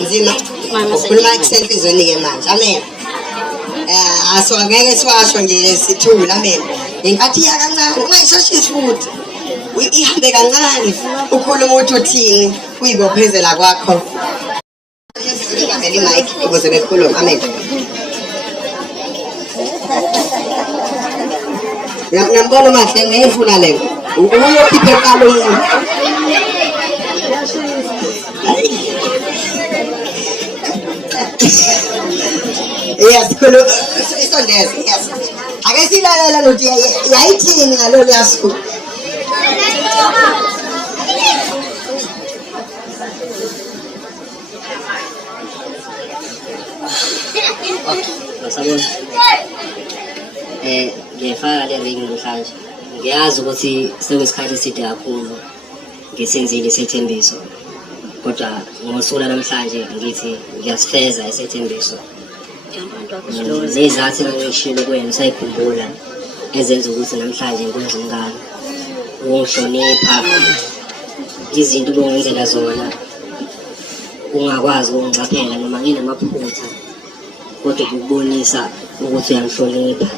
Nzima ukhuluma kusenhlizweni-ke manje amen. Aso ngeke siwasho nje sithula amen. Inkathi iya kancane ungayishashisi futhi ihambe kancane ukhuluma ukuthi uthini uyibophezela kwakho. Ngibambele i-mic ukuze bekhulume amen. Ngiyambona uMahle ngiyifuna leyo uyokhipha eqalo umuntu. Yes, khulu isondeze yes. Ake silalela ukuthi yayithini ngalolu yasuku. Sabona ngiyafaka le ring namhlanje ngiyazi ukuthi sekuyisikhathi eside kakhulu ngisenzile isethembiso kodwa ngosuku namhlanje ngithi ngiyasifeza isethembiso zizathu engishilo kuwena usayikhumbula ezenza ukuthi namhlanje ngikwenze umngane ungihlonipha izinto obungenzela zona ungakwazi ukungicaphela noma nginamaphutha kodwa ukubonisa ukuthi uyangihlonipha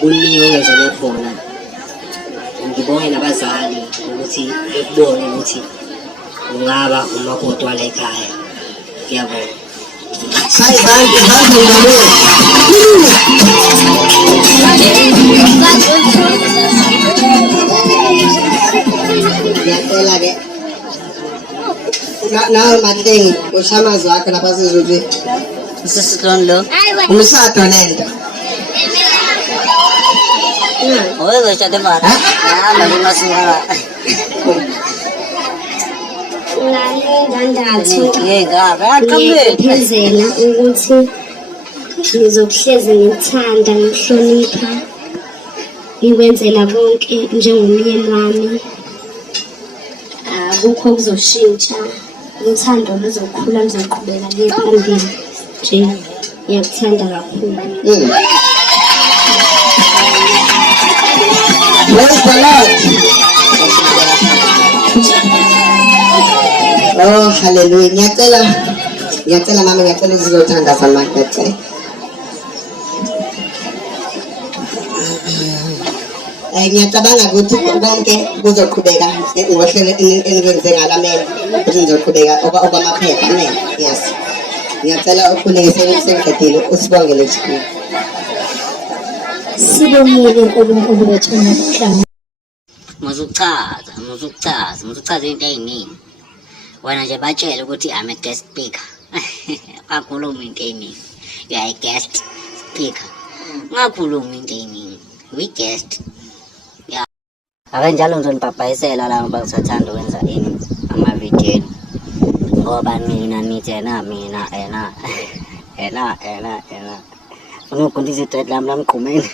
kuningi ongenzele khona. Ngibonge nabazali ukuthi bekubone ukuthi ungaba umakoti wala ekhaya. Ngiyabonga. Ngiyacela-ke nawe Mahleng ushamazwi wakho lapha sizwe Sisihloni lo. umshado nento. Ozoshada mara. Mali masuka. Ngiphezela ukuthi ngizokuhlezi ngikuthanda ngikuhlonipha ngikwenzela konke njengomyeni wami. Akukho kuzoshintsha uthando luzokhula luzoqhubeka liye phambili nje. Ngiyakuthanda kakhulu. Praise the Lord. Oh hallelujah. Ngiyacela mama ngiyacela uzizothandaza manje. Ngiyacabanga ukuthi konke kuzoqhubeka ngohlelo enikwenze ngalamela ukuthi nizoqhubeka okwamaphepha amen. Yes. Ngiyacela ukhuleke sengiqedile usibongele isikhulu. Sibongile uNkulunkulu wethu namhlanje. Muzuchaza into eyiningi. Wena nje batshela ukuthi I'm a guest speaker. Ngakhuluma into eyiningi. You are a guest speaker. Ngakhuluma into eyiningi. We guest. Yeah. Akanjalo ngizonibhabhayisela la ngoba ngisathanda ukwenza ini ama-video. Ngoba nithi mina unokundisa idred lami lamqhumeni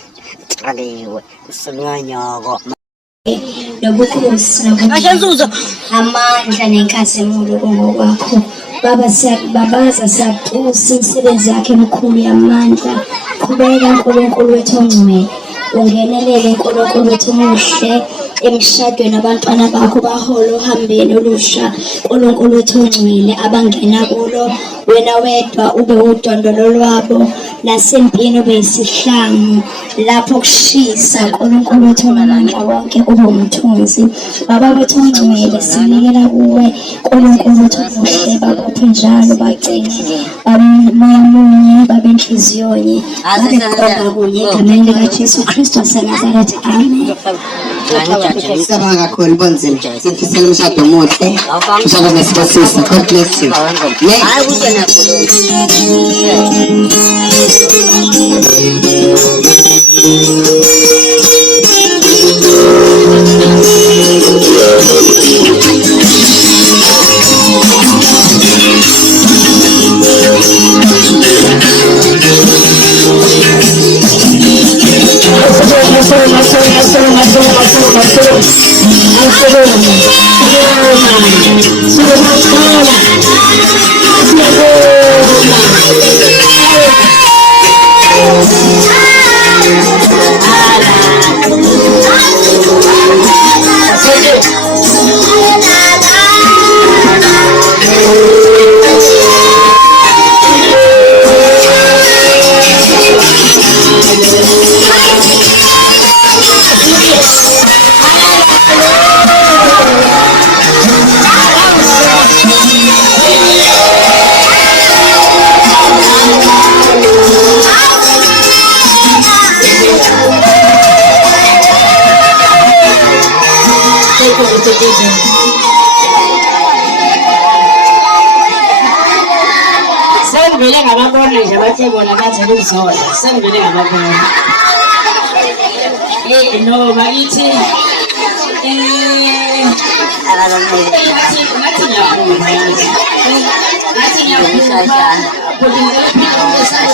caliwe usunyanyoko Nobukhosi amandla nenkazimulo ngokwakho Baba siyakubabaza siyakubusa imisebenzi yakhe emikhulu yamandla. Qhubeka uNkulunkulu wethu ongcwele ungenelele uNkulunkulu wethu omuhle emshadweni abantwana bakho baholo ohambeni olusha. uNkulunkulu wethu ongcwele abangena kulo wena wedwa ube udondolo lwabo nasempini ube isihlangu lapho kushisa. uNkulunkulu wethu onamandla wonke ube umthunzi. Baba wethu ongcwele sinikela kuwe uNkulunkulu wethu omuhle babophe njalo bagcine bamoya munye babe enhliziyonye babe qhubeka kunye egameni likaJesu Kristu waseNazaretha amen. Siyabonga kakhulu bonzima simfisela umshado omuhle umshado nesibasisa. God bless you. Sengivele ngababona nje bathe bona bathela ukuzola sengivele ngababona no bakithi ngathi ngiyaphuma kodwa ngeke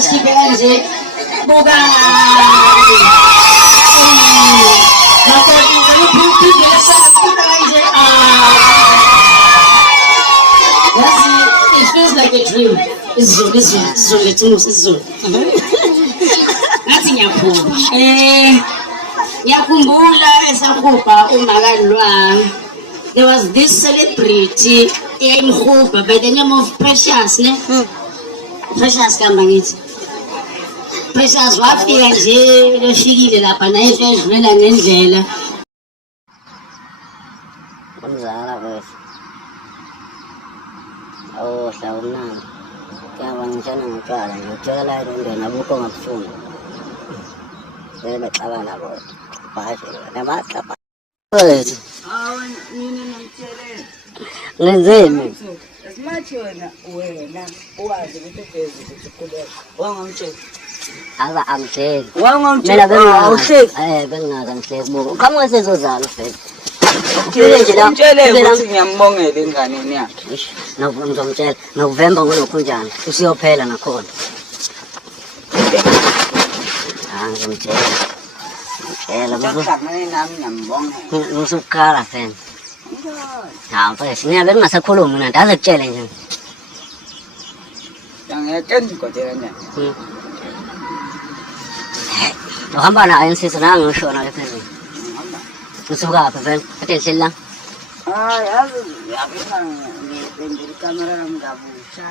sikhiphe kanje buka it feels like a dream. Isizulu ngathi ngiyaphuma ngiyakhumbula esakhupha umakalwa there was this celebrity emhubha by the name of Precious ne Precious kamba ngithi Precious wafika nje lefikile lapha naye edlulela ngendlela umzala bese hlawumnandi kuyaba ngitshana ngotshwala nje utshela indlela abukho ngakufuna bexabana bodwa bashe namaxaba wethu ngenzeni Asimachona wena uwazi ukuthi ugezi ukuthi ukhuleka wangamtshela aba angitsheli wangamtshela bengazi angihlezi buko uqhamuka sezozala ufethu Ngitshele ukuthi ngiyambongela enganeni yakhe. Ngizomtshela November ngolokhunjani usiyophela nakhona. Ngizomtshela. Ngitshela nami ngiyambongela. Usukhala fena. Mfethu ngiyabe ngingasakhulumi mina ndaze kutshele nje. Ngiyatshela igodela njani. Uhamba naye nsizwa nangu ngishona le phezulu. Usukaphi vele kade ngihleli la yazi ngiyabona ngibenzela ikamera lami ngabusha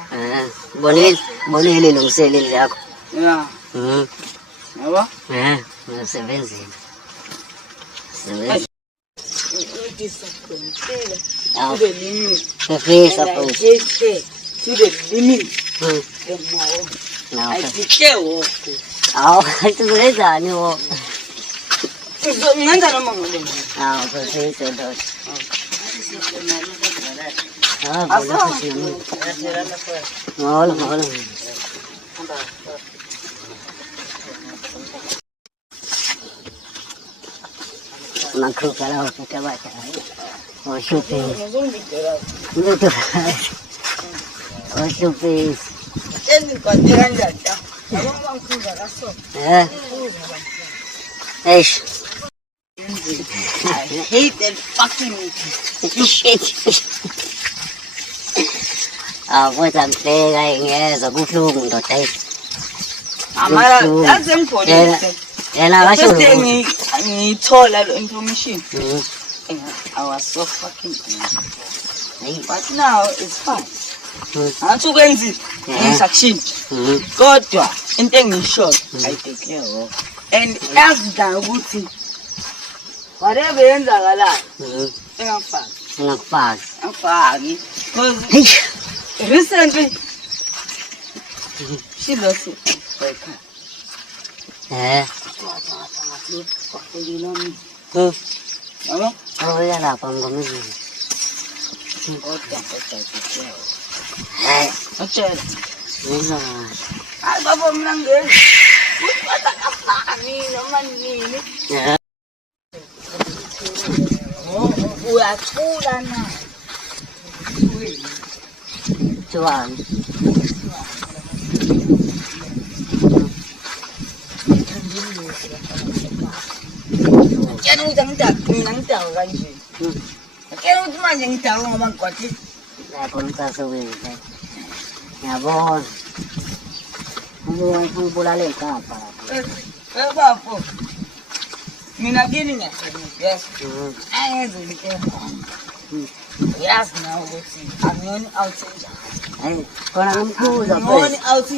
bonile ilungisele indlu yakho ya yabo ngisebenzile to the limit ngifisa futhi to the limit no ayikhewo awu ayizolezani wo ngenza noma ngoleni ngifisa ndoda ngolo makruka la ufika bacha oshupe ndoto oshupe endigodela njani yabo ngikhuza kaso eish I hate that fucking shit. Kodwa ngifeka ngiyeza kuhlungu ndoda ayi. amara yazi ngipholise Yena kasho ngithola lo information I was so fucking angry. But now it's fine. Athi ukwenzi ngisakushintsha kodwa into engiyisho I take care of and yazida ukuthi whatever yenzakalayo engakufaki angifaki because recently she lost it yabo yalapha ngomizini Achela ngiza hayi baba mina ngeke uthi akafani noma nini uyathula na Tuan Kaya ngitaw kanje. Kaya uthi manje ngitaw ngoba ngikwathi lapho ngisasewile yabona ngibulale ikhapha bafo. Mina kini ngiyasebenza. Yes. Angenze into. Yes now ukuthi angiyoni out njani. hayi khona ngimkhuza Ngiyoni out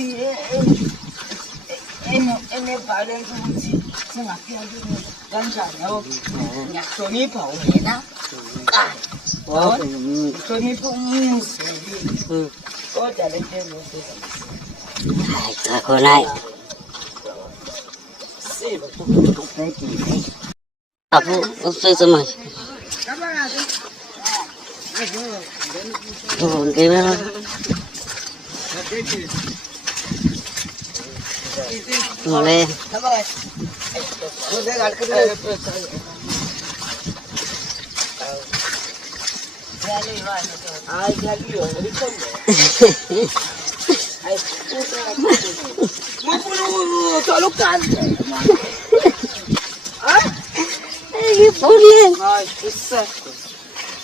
balance ukuthi singafika kini kanjani yabo. Ngiyahlonipha wena. Qala. Ngihlonipha umuzi. Kodwa le nto engiyosizwa. hayi cha khona Sibo. Apo, usese manje. Ngaba ngathi Okay na. Muli.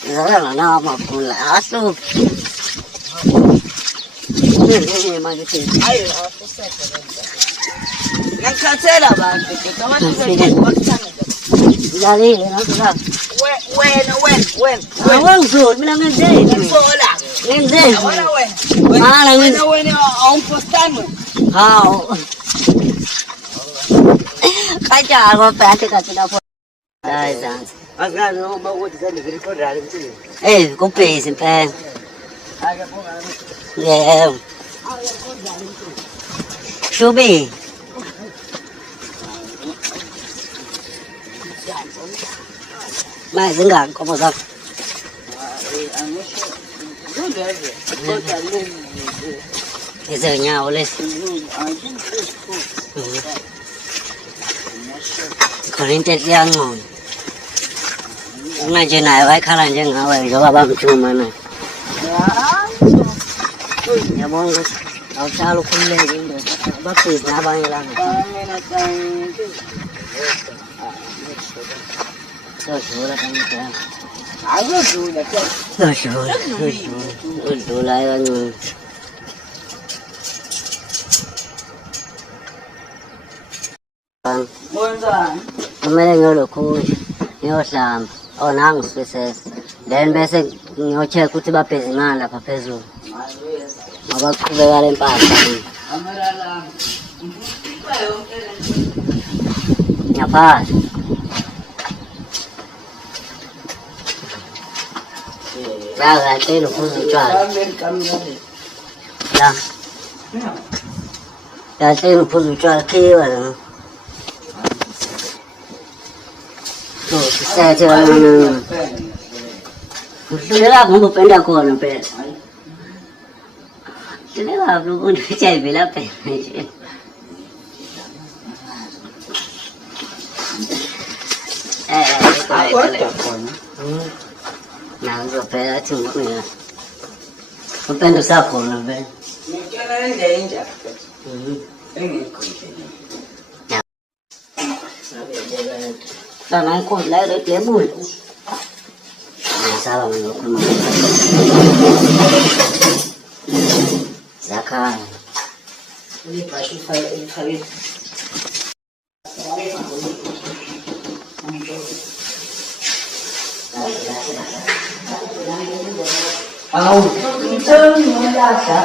Zara na mapula aso. Ngiyakuthathela bantu kama Dali, nakula. wena Awangizoli mina ngenzeni? sola Ngenzeni? wena Mala ngenzeni. wena awumpostani Hawu. Kanjalo phakathi kathi lapho. Hayi zanzi. Azikazi uma ukuthi sende recorder mthini. Kubhezi impela. Yebo. Shubi. Manje ngani komo zakho? Izinyawo lesi. Khona into eyangcono. Manje naye wayikhala njengawe njengoba bamjuma naye. Yabona ukuthi awuhlala ukhululeke indoda. Babhizi nabanye lana. Sodlula kancane. Akudlula Sodlula. Udlula kancane. Bonzani. Kumele ngiyolokhu ngiyohlamba. Oh nangu sifisese. Then bese ngiyo-check ukuthi babhizi ngani lapha phezulu. Ngoba kuqhubeka le mpahla. Amarala. Ngiyaphala. Ngiyacela uphuze utshwala. La. Ngiyacela uphuze utshwala khiwa la. So, sisethe kancane. Uhlulela ngoba upenda khona phela. Uhlulela ukuthi HIV lapha nje. Nanzo phela athi ngikuya. Upenda usakhona phela. Ngiyakela endayenja. Engikho nje. Sana inkonzo la lebuli. Ngisaba ngizokhuluma. Zakhaya. Ulibhasha ifake. Awu, ngithoni ngiyadla.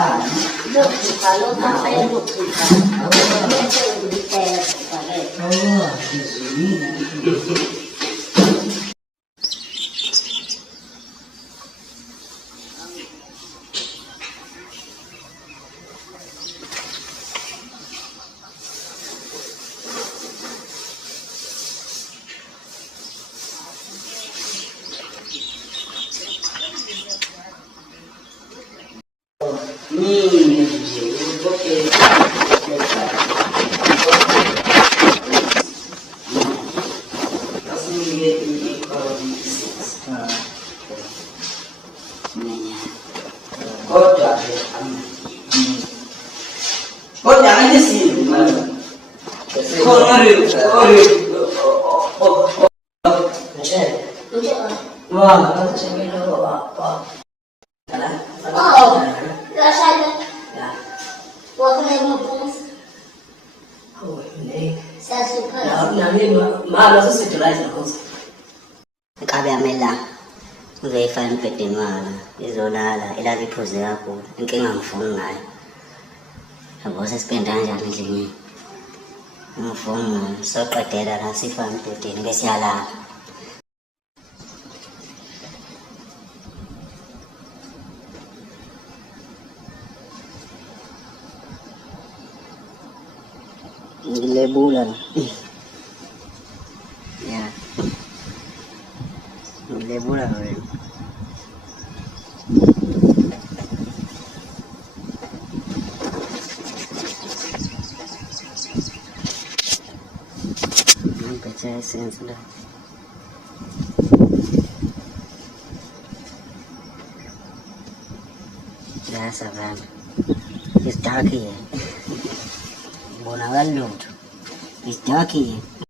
Kabe amela ngizoyifaka embhedeni wami izolala ilala iphuze kakhulu inkinga ngifuni ngayo yabo sesipenda kanjani endlini ngifuni soqedela la sifaka embhedeni bese yalala ngilebula la ya ngilebula wena sense la. That's a van. It's dark here. Bonakala lutho. It's dark here.